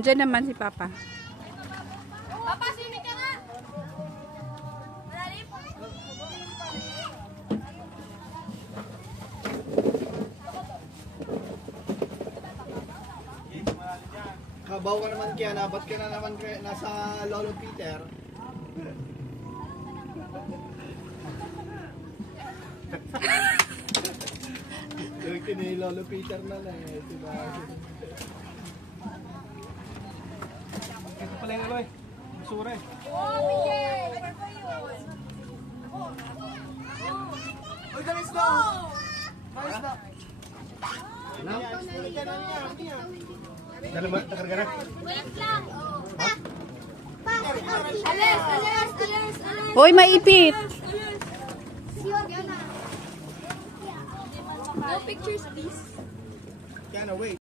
Andiyan naman si Papa. Papa, swimming ka nga! Malalim? Kabaw ka naman kaya, nabat ka na naman nasa Lolo Peter. Yung kini Lolo Peter na lang eh, diba? Ito pala yung aloy. Basura eh. Oh, Miguel! Ano ba yun? Uy, galis na! Galis na! Dala ba? Nakarga na? Wait lang! Alas! Alas! Alas! Alas! Hoy, maipit! No pictures, please. Kaya na, wait.